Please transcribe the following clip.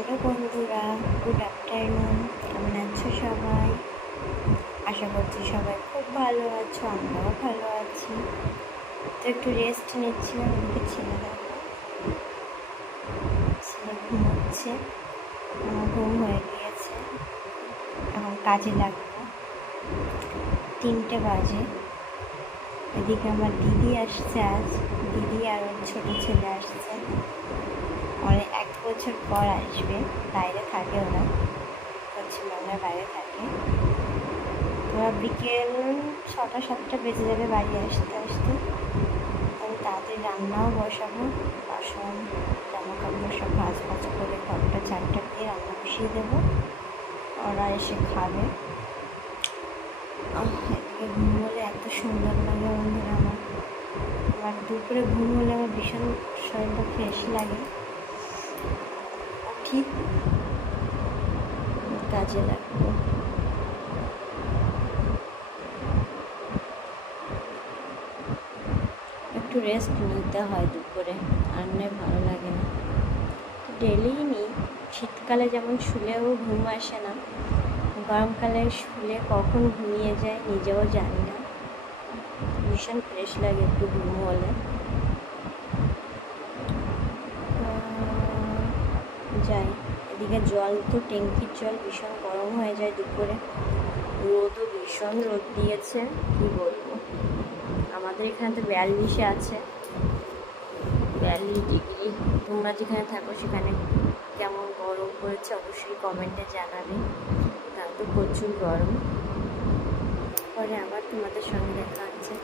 Hello বন্ধুরা, good afternoon. কেমন আছো সবাই? আশা করছি সবাই খুব ভালো আছো, আমরাও ভালো আছি। তো একটু রেস্ট নিচ্ছিলাম, ওদিকে ছেলে দেখো, ছেলে ঘুমোচ্ছে। আমার ঘুম হয়ে গিয়েছে, এখন কাজে লাগবো। 3টে বাজে। এদিকে আমার দিদি আসছে আজ, দিদি আর ওর ছোটো ছেলে আসছে। অনেক 1 বছর পর আসবে। বাইরে থাকে ওরা, পশ্চিমবাংলার বাইরে থাকে। ওরা বিকেল 6টা-7টা বেজে যাবে বাড়ি আসতে আসতে। আমি তাড়াতাড়ি রান্নাও বসাবো, বাসন জামা কাপড় সব ভাজ করে ঘরটা ঝাড়টা দিয়ে রান্না বসিয়ে দেবো। ওরা এসে খাবে। এদিকে ঘুম হলে এত সুন্দর লাগে বন্ধুরা আমার দুপুরে ঘুম হলে আমার ভীষণ শরীরটা ফ্রেশ লাগে। ঠিক কাজে লাগবো। একটু রেস্ট নিতে হয় দুপুরে, আর নয় ভালো লাগে না। ডেলিই নিই। শীতকালে যেমন শুলেও ঘুম আসে না, গরমকালে শুলে কখন ঘুমিয়ে যায় নিজেও জানি না। ভীষণ ফ্রেশ লাগে একটু ঘুম হলে। যাই, এদিকে জল তো ট্যাঙ্কির জল ভীষণ গরম হয়ে যায় দুপুরে। রোদও ভীষণ রোদ দিয়েছে, কী বলবো। আমাদের এখানে তো 42-এ আছে, 42 ডিগ্রি। তোমরা যেখানে থাকো সেখানে কেমন গরম পড়েছে অবশ্যই কমেন্টে জানাবে। তা তো প্রচুর গরম। পরে আবার তোমাদের সঙ্গে দেখা হচ্ছে।